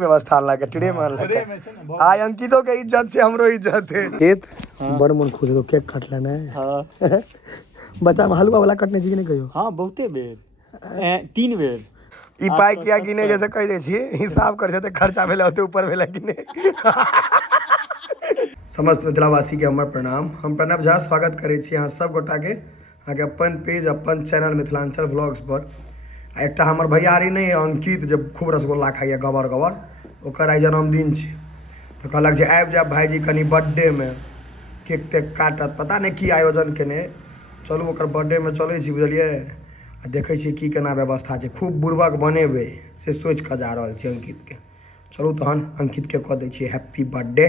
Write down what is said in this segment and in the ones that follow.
व्यवस्था लगे टिड़े मान लगे आज अंकितो के इज्जत से हमरो इज्जत है खेत बड़ मन खुश तो केक काट लेना है हां बच्चा में हलवा वाला कटने जी नहीं कहियो हां बहुते बेर 3 बेर ई पाई किया कि नहीं जैसे कह दे छी हिसाब कर जते खर्चा भेले होते ऊपर भेले कि नहीं समस्त मिथिलावासी के हमर प्रणाम हम प्रणव झा स्वागत करे छी अहाँ सब गोटा के अहाँ के अपन पेज अपन चैनल मिथिलांचल व्लॉग्स पर एक हमर भैयारी नहीं अंकित जब खूब रसगुल्ला खाइए गबर गबर ओकर आई जन्मदिन छै तो कहलक जे आबि जाब भाईजी कनी बर्थडे में केक तेक काटत पता नहीं की आयोजन केने चलू ओकर बर्थडे में चलै छी बुझलिए आ देखै छी की केना व्यवस्था छै खूब बुर्बक बनेबै से सोच कऽ जा रहल छी अंकित के चलू तहन अंकित के कह दै छी हैप्पी बर्थडे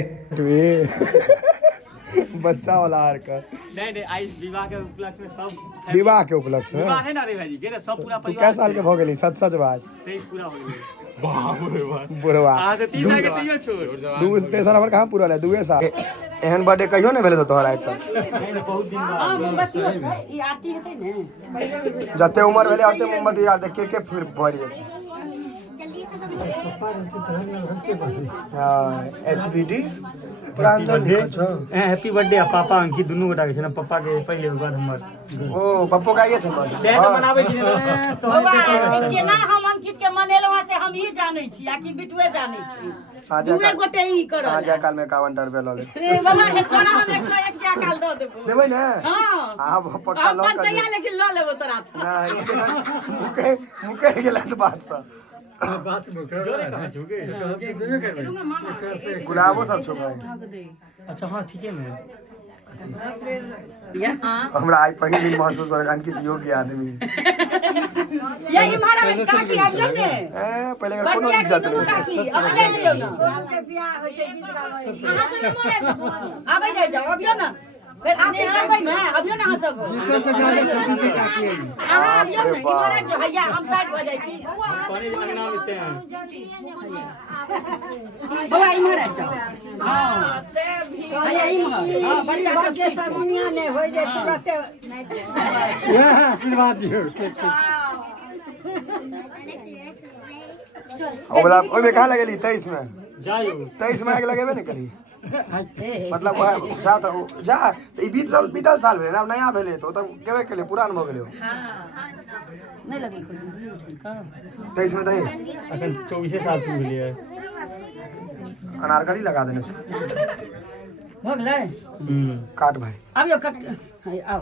बच्चा वाला आर का नहीं आई विवाह के उपलक्ष्य में सब विवाह के उपलक्ष्य में विवाह है ना रे भाईजी के सब पूरा परिवार कै साल के भ गेली सच सच बात 23 पूरा हो गेलै बाप रे बाप बुढ़वा आ तो 3 साल के तीयो छोड़ दू तेसर हमर कहां पूरा है 2 साल एहन बर्थडे कहियो नहीं भेले तो तोहरा आइ तक बहुत दिन बाद हां मोमबत्ती छै ई आरती हेतै ने जते उम्र भेले ओते मोमबत्ती आर के फिर भरि एचबीडी प्रांजल लिखल छ हैप्पी बर्थडे पापा अंकित दुनू गोटा के छै ना पापा के पहिले के बाद हमर ओ पप्पो का ये छै से तो मनाबै छी ने तो केना हम अंकित के मनेलवा से हम ही जानै छी आ कि बिटुए जानै छी दुए गोटे ई कर आ जा काल में 51 रुपया ल ले ए बाबा हेतोना हम 101 जा काल द देबो देबै ने हां हां पक्का ल कर पंचैया लेकिन ल लेबो तोरा से नहीं मुके गेला त बात से बात जोरे कहां छुके गुलाबो सब छो भाई अच्छा हां ठीक है मैं 10 बेर हमरा आई पहली दिन महसूस हो रहा अंकित योग्य आदमी यही मारा में काकी आबियो ने ए पहले कोनो इज्जत नहीं काकी अब ले जइयो ना गांव के बियाह होय छै गीत गाबै अहां सब मोरे आबै जाओ अबियो ना फिर आते करबै ना अबियो ना अहां सब अहां अबियो ना इमहर जो हैया हम साइड भ जाय छी पानी अंगना में ते बौआ इमहर आ जाओ हां ते भी हैया इमहर हां बच्चा सब के सामुनिया ने होय जाय तुरते आशीर्वाद दियो ओला ओइ में कहां लगेली 23 में जायो 23 में आग लगेबे नहीं करी मतलब जा तो जा ई बीतल साल भेले ना नया भेले तो केबे केले पुरान भ गेले नहीं लगी कोई 23 में दही अखन 24 साल से भेलिए अनारकली लगा देने भ गेलै काट भाई आबियो कट आओ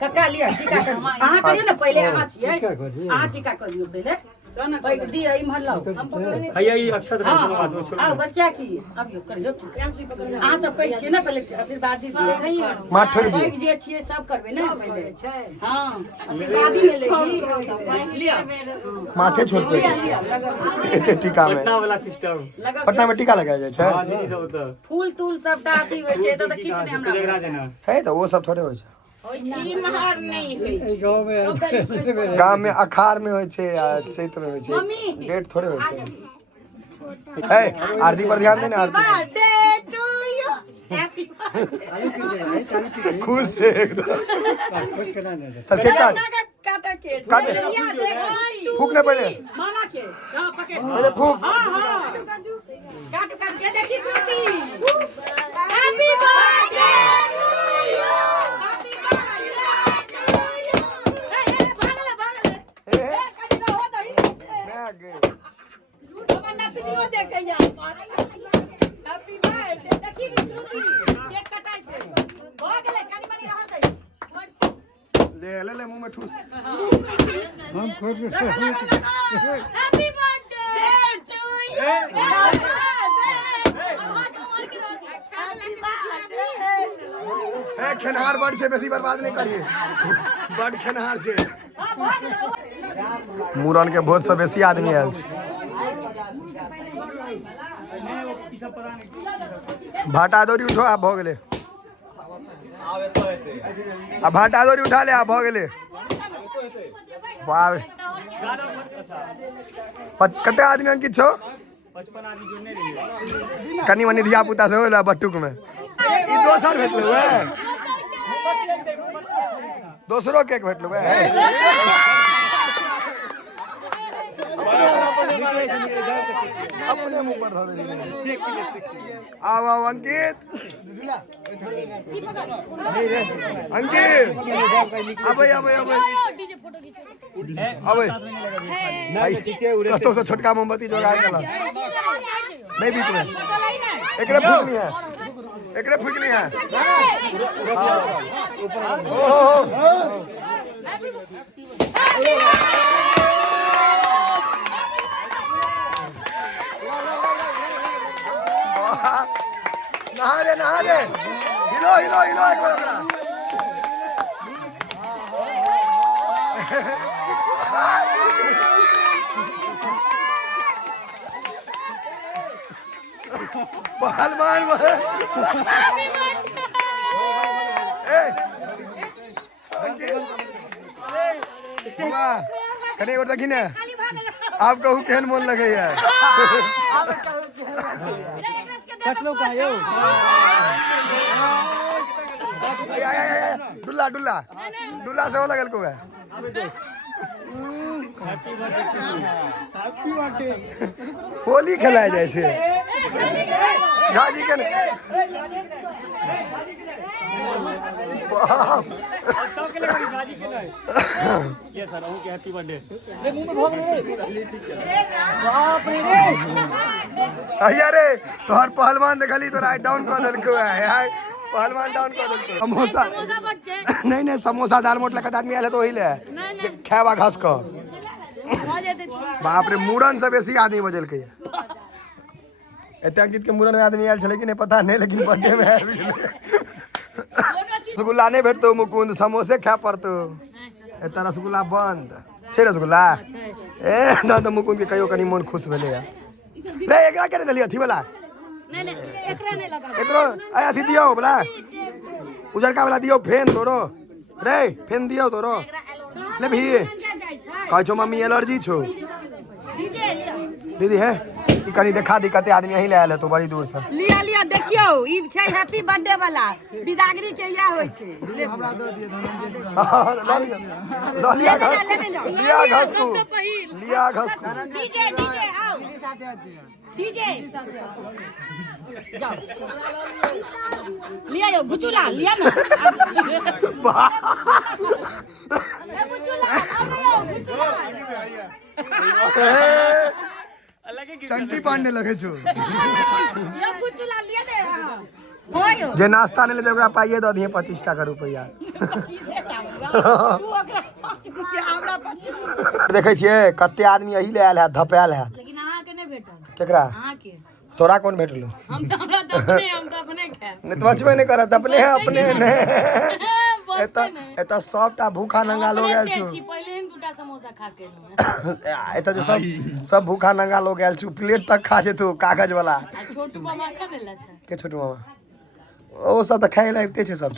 कक्का लिया टीका कर अहाँ करियो ना पहले अहाँ छियै अहाँ टीका करियो पहले भाई दिया इमहर लाओ हम पकड़ने हैया ई अक्षत रखो बात में छोड़ आओ बच्चा की आबियो करियो अहाँ सब कहै छियै ना पहले आशीर्वाद दीजिए माथ ठोक दिए जे छियै सब करबे ना पहले हां आशीर्वाद ही मिलेगी लिया माथे छोड़ के एते टीका में पटना वाला सिस्टम पटना में टीका लगाया जाय छै हां नहीं सब तो फूल तूल सबटा अथी होय छै त किछ नै हमरा जगरा जेना है तो वो सब थोड़े होय छै इमहर नहीं होय गांव में अखाड़ में होय छै आ चैत में होय छै डेट थोड़े होय छै ए आरती पर ध्यान देना आरती बर्थडे टू यू हैप्पी खुश छै एकदम चल केक काट काटा के काट लिया देखो फूक ले पहले मामा के हां पकड़ पहले फूक हां काट काट के देखी Shruti happy birthday to you happy birthday to you ए भागले ए कनी हो दही मैं आगे हमर नतनियो देखैया हैप्पी बर्थडे देखी श्रुति केक कटाई छै हो गेलै कनी मनी रह दही ले मुंह में ठूस हम खोज हैप्पी बर्थडे टू यू ए खेनहार बड़ से बेसी बर्बाद नहीं करिए बड़ खेनहार से मूरन के बहुत से बेसी आदमी आयल छै भाटा दौरी उठो आ भ गेले आ भाटा दौरी उठा ले आ भ गेले बाप कते आदमी अंकित छौ 55 आदमी जुड़ने रहिए कनी मनी धिया पुता से होला बटुक में ई दोसर भेटलो है दोसरो केक भेटलो है अपने मुंह पर धो दे आओ आओ अंकित अंकित अबे अबे अबे अबे भाई कतो से छोटका मोमबत्ती जोगाड़ कला नहीं बीच में एकरे फूकनी है ओहो नहा दे हिलो एक बार ओकरा पहलवान कने और देखी ना आप कहू केहन मोन लगे है डुल्ला से हो लगल को है होली खेलाए जैसे झाजी के ये सर ओके हैप्पी बर्थडे अरे तोहर पहलवान देखली तो राइट डाउन कर देलको है यार पहलवान डाउन कर देलको समोसा नहीं समोसा दाल मोट लगा आदमी आले तो वही ले खावा घास को बाप रे मूरन से बेसी आदमी बजल के एते अंकित के मूरन में आदमी आयल छले कि नहीं पता नहीं लेकिन बर्थडे में आयल रसगुल्ला नहीं भेटतो मुकुंद समोसे खा पड़तो एता रसगुल्ला बंद छे रसगुल्ला ए तो मुकुंद के कहियो कनी मन खुश भेले या ले एकरा करे देली अथी वाला नहीं एकरा नहीं लगा एकरो आ अथी दियो वाला उजरका वाला दियो फेन तोरो रे फेन दियो तोरो ले भी कहै छो मम्मी एलर्जी छो दीदी है ई कनी देखा दी कते आदमी यही ले आले तो बड़ी दूर से लिया देखियो ई छै हैप्पी बर्थडे वाला बिदागरी के या होय छै ले हमरा दो दियो लिया घस को डीजे आओ डीजे जाओ लिया यो गुचुला लिया ना गुचुला चंकी पांडे लगे छो यो गुचुला लिया दे होयो जे नाश्ता नहीं लेते ओकरा पाइए दो दिए 25 टका रुपया देखे छिए कते आदमी यही ले आयल है धपेल है लेकिन अहाँ के नहीं भेटल केकरा अहाँ के तोरा कौन भेटलो हम तो अपने खाए नहीं तो बचबे नहीं करत अपने है अपने ने एता सबटा भूखा नंगा लोग आयल छु पहले ही दूटा समोसा खा के एता जो सब भूखा नंगा लोग आयल छु प्लेट तक खा जे तू कागज वाला छोटू मामा खा देला था के छोटू मामा ओ सब तो खाए लायक छे सब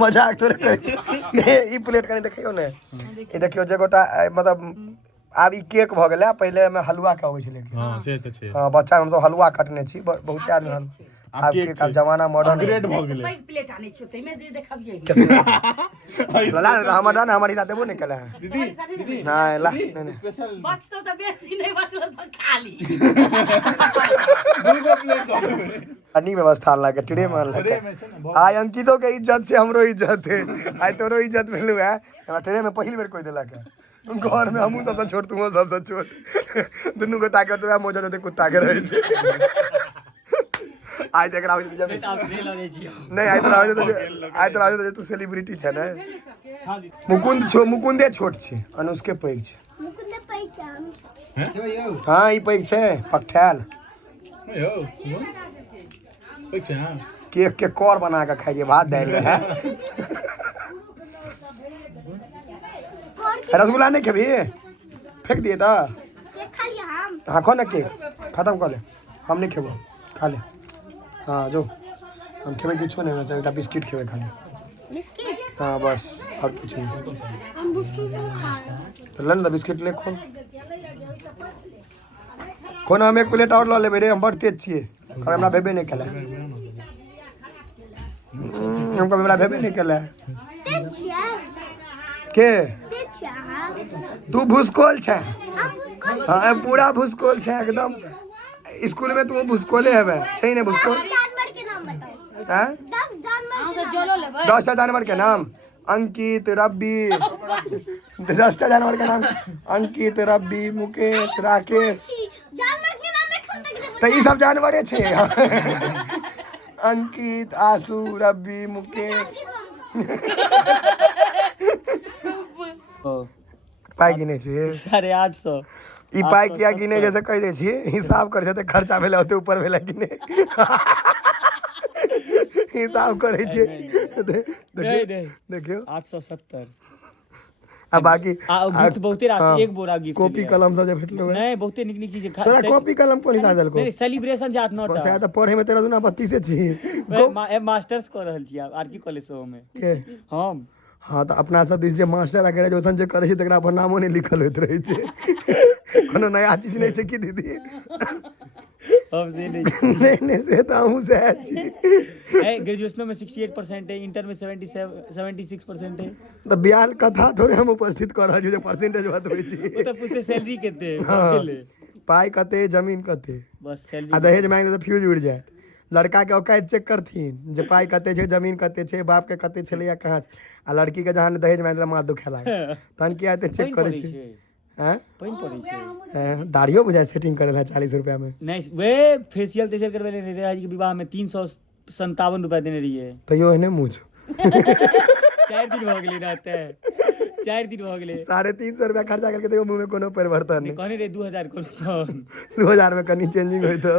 मजाक तोरे करे छी ई प्लेट कनी देखियो ने ई देखियो जे गोटा मतलब आब ई केक भ गेलै पहले में हलवा के होय छले हां से त छे हां बच्चा हम सब हलवा काटने छी बहुत आदमी आब केक अब जमाना मॉडर्न अपग्रेड भ गेलै एक प्लेट आने छ तै में दे देखाबिए ला हमर दान हमारी साथ देबो नहीं कला दीदी नहीं ला नहीं स्पेशल बचतो तो बेसी नहीं बचलो तो खाली दूगो प्लेट दो अन्नी व्यवस्था लगे टिड़े में लगे आय अंकितो के इज्जत से हमरो इज्जत है आय तोरो इज्जत भेलु है हमरा टिड़े में पहिल बेर कोई देला के घर में हमहू सबसे छोट तुमो सबसे छोट दुनू को ताकत तो मौजा देते कुत्ता के रहे छे आय देख रहा जब नहीं आय तो राज तो तू सेलिब्रिटी छे ना मुकुंदे छोट छे अनुष्के पैग छे मुकुंदे पैग छे हां ई पैग छे पकठाल यो पैग छे हां केक के कोर बना के खाइए भात दाल में है रसगुल्ला नहीं खेबी फेंक दिए तो केक खा लिया हम हाँ खो ना केक खत्म कर ले हम नहीं खेबो खा ले हाँ जो हम खेबे किछो नहीं वैसे एक बिस्किट खेबे खाली बिस्किट हाँ बस और कुछ नहीं हम बिस्किट नहीं खा तो ले ना बिस्किट ले खोल कोनो हम एक प्लेट और लो लेबे रे, हम बड़ तेज छिए, कभी हमरा भेबे नहीं केला, हम कभी हमरा भेबे नहीं केला। के तू भूसकोल छे? हाँ पूरा भूसकोल छे एकदम, स्कूल में तू भूसकोले हेबे छै ने भूसकोल? जानवर के नाम बताओ। हैं 10 जानवर 10 जानवर के नाम, अंकित, रब्बी, 10 जानवर के नाम, अंकित, रब्बी, मुकेश, राकेश, जानवर के नाम एखन तक ले तो ये सब जानवरे छे। अंकित, आशु, रब्बी, मुकेश, पाई गिने छे 850 ई पाई किया गिने जैसे कह दे छिए, हिसाब कर छते खर्चा भेले ओते ऊपर भेले गिने। हिसाब करे छे देखियो 870 अब बाकी गिफ्ट बहुते राशि, एक बोरा गिफ्ट कॉपी कलम सब जे भेटलो है, नहीं बहुते निक निक चीज तोरा कॉपी कलम कोन हिसाब देलको? नहीं सेलिब्रेशन जे 8-9 बस टा या त पढ़े में तेरा दुना 32 छी मास्टर्स कर रहल छी आर की कॉलेज में के। हम हाँ तो अपना सब दिस जे मास्टर आ ग्रेजुएशन जे करे छै तकरा पर नामो नहीं लिखल होइत रहे छै। कोनो नया चीज नहीं छै की दीदी? हम से नहीं नहीं से तो हमहू से छी। ए ग्रेजुएशन में 68% है, इंटर में 76% है। तो ब्याल कथा थोड़े हम उपस्थित कर रहल छी जे परसेंटेज बतबै छी। वो तो पूछते सैलरी केते हाँ। पहले पाई कते, जमीन कते, बस सैलरी आ दहेज मांगे तो फ्यूज उड़ जाए। लड़का के औकात चेक करथिन जे पाई कते छै, जमीन कते छै, बाप के कते छले या कहाँ छै, आ लड़की के जहां दहेज मांगे माथ दुखे लागे तहन की आते चेक करे छै। हैं पैन पड़ी छै दाढ़ियो बुझाए सेटिंग करेला 40 रुपया में। नहीं वे फेशियल तेशियल करवेले रहे राजी के विवाह में 357 रुपया देने रहिए। तैयो एहने मुँह 4 दिन हो गेली रहते, 4 दिन हो गेले 350 रुपया खर्चा करके तैयो मुँह में कोनो परिवर्तन नहीं। कहने रे 2000 को 2000 में कनी चेंजिंग होई तो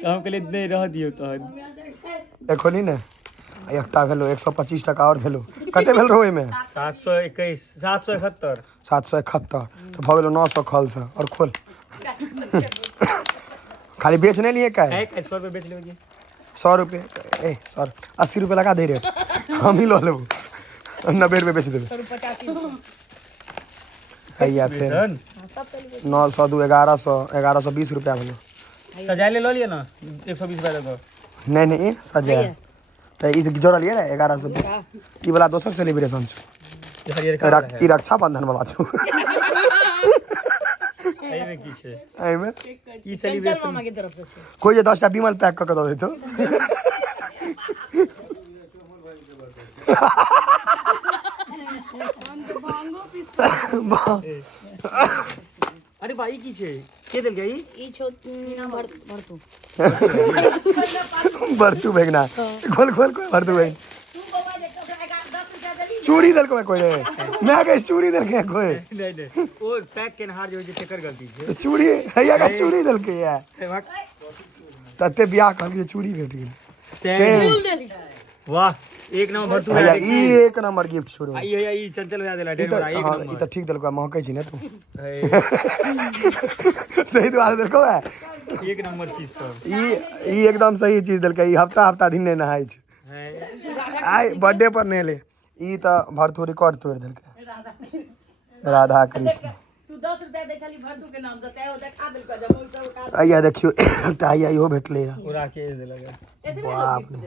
हम कहले नहीं रह दियो तहन देखो नी ना एकटा भेलो 125 टका और भेलो, कते भेल रहो एमे? 721 771 771 तो भ गेलो 900 खल से और खोल। खाली बेचने लिए का है? 100 रुपये बेच लेंगे 100 रुपये ए सर 80 रुपये लगा दे रे, हम ही लो लेबो 90 रुपये बेच देबे। हैया फिर 900 2 1100 1120 रुपया भेलो। सजाए ले लो लिए ना 120 रुपया दे दो। नहीं नहीं सजा तो ई जोड़ल लिए ना 1120 ई वाला दोसर सेलिब्रेशन छ, ई रक्षाबंधन वाला छ। एई में की छै? एई में ई सेलिब्रेशन मामा के तरफ से कोई जे 10 टा बीमल पैक क के दे देतो। अरे भाई की छै के देल गई ई छोटी ना भरतू भरतू बेगना खोल खोल खोल भरतू बेग चूड़ी दल को कोई रे, मैं कहे चूड़ी दल के कोई नहीं नहीं ओ पैक के हार जो चेकर गलती छै तो चूड़ी हैया का चूड़ी दल के है तते बियाह कर के चूड़ी भेट गेल सेम। वाह एक नंबर भरतू हैया ई एक नंबर गिफ्ट छोड़ो। ई चंचल भैया देला ढेर बड़ा एक ई नंबर तो ठीक दल को महकै छी ने तू सही द्वारा दल को है एक नंबर चीज सब ई एकदम सही चीज दल के। ई हफ्ता हफ्ता दिन ने नहाय छै आई बर्थडे पर ने ले ई तो भरतू रिकॉर्ड तोड़ दल के। राधा कृष्ण तू 10 रुपया दे चली भरतू के नाम से तैयो देखा देल को जब सब का आइया देखियो एकटा आइया इहो भेटले है। पूरा के देलगा बाप रे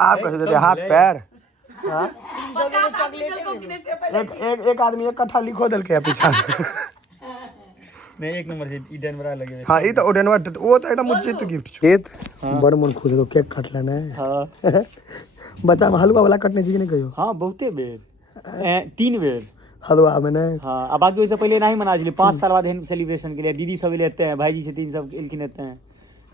आप कैसे देते हाथ पैर? हाँ? 50 चॉकलेट को किने से पहले एक आदमी एक कट्ठा लिखो दल के पीछा। नहीं एक नंबर से ई डन बड़ा लगे। हाँ ई तो ओडनवा वो तो एकदम उचित गिफ्ट छ। केक बड़ मन खुश है तो केक काट लेना है। हां बच्चा में हलवा वाला कटने चाहिए नहीं कहियो? हां बहुते बेर 3 बेर हलवा में नहीं। हाँ अब बाकी वैसे पहले नहीं मना छे 5 साल बाद सेलिब्रेशन के लिए दीदी सब लेते हैं, भाईजी से 3 सब एलखिन लेते हैं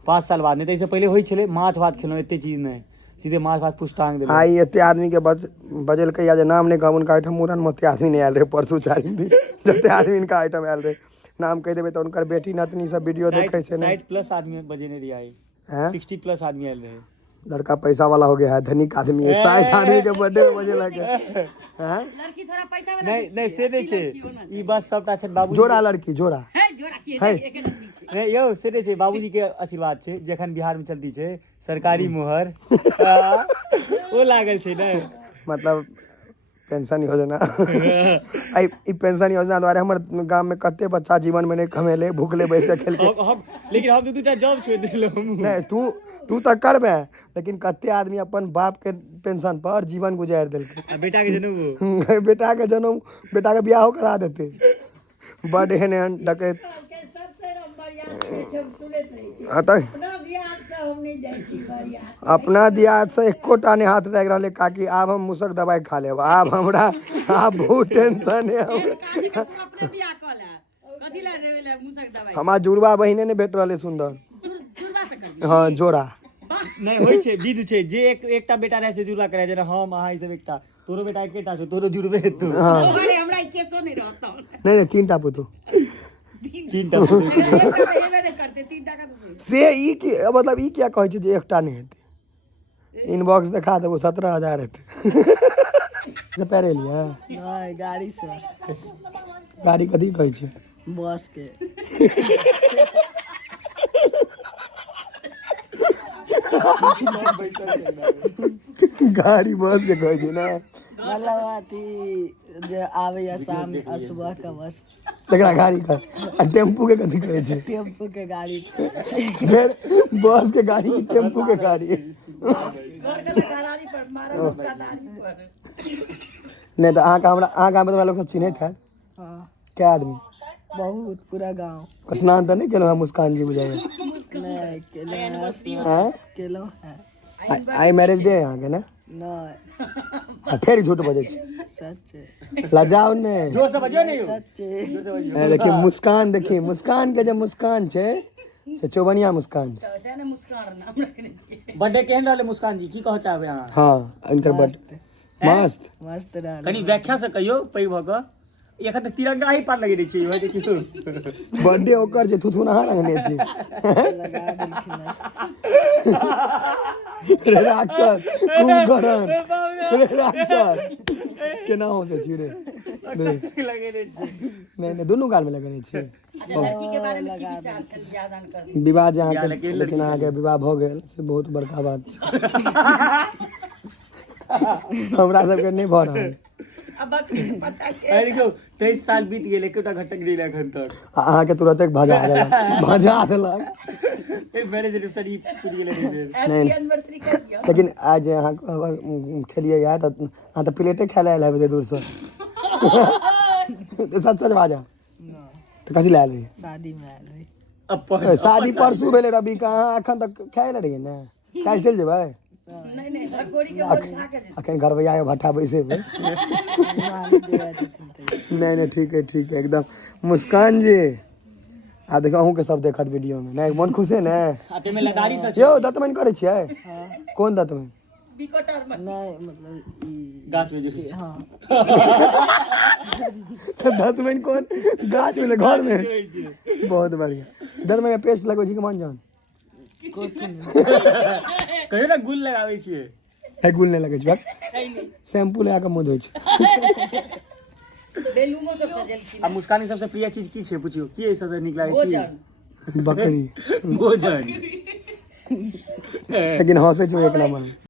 5 साल बाद। नहीं तो इससे पहले होई छले माछ भात खेलो एते चीज नहीं सीधे माछ भात पुष्टांग देले। आई एते आदमी के बजल के या जे नाम नहीं कहब उनका आइटम मूरन मते आदमी नहीं आयल रहे परसों 4 दिन जते आदमी इनका आइटम आयल रहे नाम कह देबे तो उनकर बेटी नातनी सब वीडियो देखे छे ने 60+ आदमी बजे ने रही आई हैं 60+ आदमी आयल रहे। लड़का पैसा वाला हो गया है, धनिक आदमी है, 60 आदमी के बर्थडे में बजे लगे हैं। लड़की थोड़ा पैसा वाला नहीं नहीं से नहीं छे ई बस सबटा छे बाबू जोड़ा लड़की जोड़ा है जोड़ा किए है। एक लड़की छे नहीं यो से नहीं छे बाबूजी के आशीर्वाद छे जखन बिहार में चलती छे सरकारी मोहर वो लागल छे ने मतलब पेंशन योजना ई पेंशन योजना द्वारा हमर गांव में कते बच्चा जीवन में नहीं कमेले भूखले बैस के खेल के लेकिन हम दू दूटा जॉब छोड़ दिलो नहीं तू तो करबे लेकिन कते आदमी अपन बाप के पेंशन पर जीवन गुजार देलके बेटा के जन्म बेटा के बियाह करा देते बड एहन डकैत अपना दियाद से एकोटा ने हाथ रख रहे काकी आब हम मुसक दवाई खा लेब आब हमरा आब बहुत टेंशन है अपने बियाह कऽ ले कथी ला देबे ला मुसक दवाई हमार जुड़वा बहिने ने भेट रहले सुंदर जुड़वा से करबी हाँ जोड़ा नहीं होय छै विध छै जे एकटा बेटा रहे से जुड़वा करे जेना हम अहाँ ई सब एकटा तोरो बेटा एकेटा छौ तोरो जुड़बे हेतौ अरे हमरा ई केसो नहीं रहतौ नहीं तीनटा पुतो तीनटा एबे नहीं करते 3 टका तो से ई के मतलब ई क्या कहै छै जे एकटा नहीं हेतै इनबॉक्स दिखा देबो 17,000 हेतै से पैरे लिया नहीं गाड़ी से गाड़ी कथी कहै छै बस के गाड़ी बस के कहै छै ना मतलब अथी जे आवे या शाम आ सुबह का बस तकरा गाड़ी का आ टेम्पू के कथी कहै छै टेम्पू के गाड़ी फिर बस के गाड़ी की टेम्पू के गाड़ी गरारी पर मारो मुक्कादारी पर नहीं तो अहाँ गाँव में लोग सब चिन्हैत है हाँ क्या आदमी बहुत पूरा गांव स्नान तो नहीं केलो है मुस्कान जी बुझाए नहीं हैं केलो है आई मैरिज डे है यहाँ के ना नहीं आ फिर झूठ बजे छी सच लजाओ ने जोर से बजियो नहीं सच देखिए मुस्कान के जो मुस्कान छे से चौबनिया मुस्कान छे तेने मुस्कान नाम रखने छियै बर्थडे केहन रहले मुस्कान जी की कहऽ चाहबै अहाँ हाँ इनकर बर्थडे मस्त मस्त रहा कनी व्याख्या से कहियो पैघ भऽ कऽ एखन तक तिरंगा ही पार लगेने छियै भाई देखियो बर्थडे ओकर छे थुथुनहा रंगने छी लगा देलखिन है। रे राक्षस कुंभकर्ण रे राक्षस केना हो से छी रे लगेने छियै नहीं दोनों गाल में लगने छी अच्छा लड़की के बारे में की विचार छल बियाह दान कर विवाह जहाँ बियाह के लेकिन लेकिन लड़की अहाँ के विवाह भ गेल से बहुत बड़का बात छै हमरा सबके नहीं भऽ रहल अब बकरी पटा के अरे देखियो 23 साल बीत गेल एकोटा घटक नहीं एखन तक अहाँ के तुरंत भजा देलक एक मैरिज एनिवर्सरी पूरी गेलै नहीं हैप्पी एनिवर्सरी कर दियो लेकिन आज अहाँ खेलिए यार अहाँ तो प्लेटे खेला आयल है दूर से सच बाजा तो कथी लायल रही शादी में आयल रही अपन शादी परसू भेले रवि कहाँ अखन तक खाए रहिए ने काल्हि चलि जेबै नहीं भरकोरी के बोझ खा के जे अखन घरवैया के भट्ठा बैसे नहीं ठीक है एकदम मुस्कान जी आ देखो अहूँ के सब देखत वीडियो में नहीं मन खुश है ने हाथे में लदारी से यौ दतमन करे छियै कोन दतमन बिकोटर में नहीं मतलब गाछ में जो हाँ तो दतमन कोन गाछ में घर में बहुत बढ़िया दतमन में पेस्ट लगबै छी कि मन जान कहियो ना गुल लगाबै छियै है गुल नहीं लगे छै शैम्पू लगा के मुंह धोइ छै बेलूमो सब सजेलखिन आ मुस्कानी सबसे प्रिय चीज की छै पूछियो की है सबसे नीक लागे भोजन बकरी भोजन लेकिन हंसे छै एक नंबर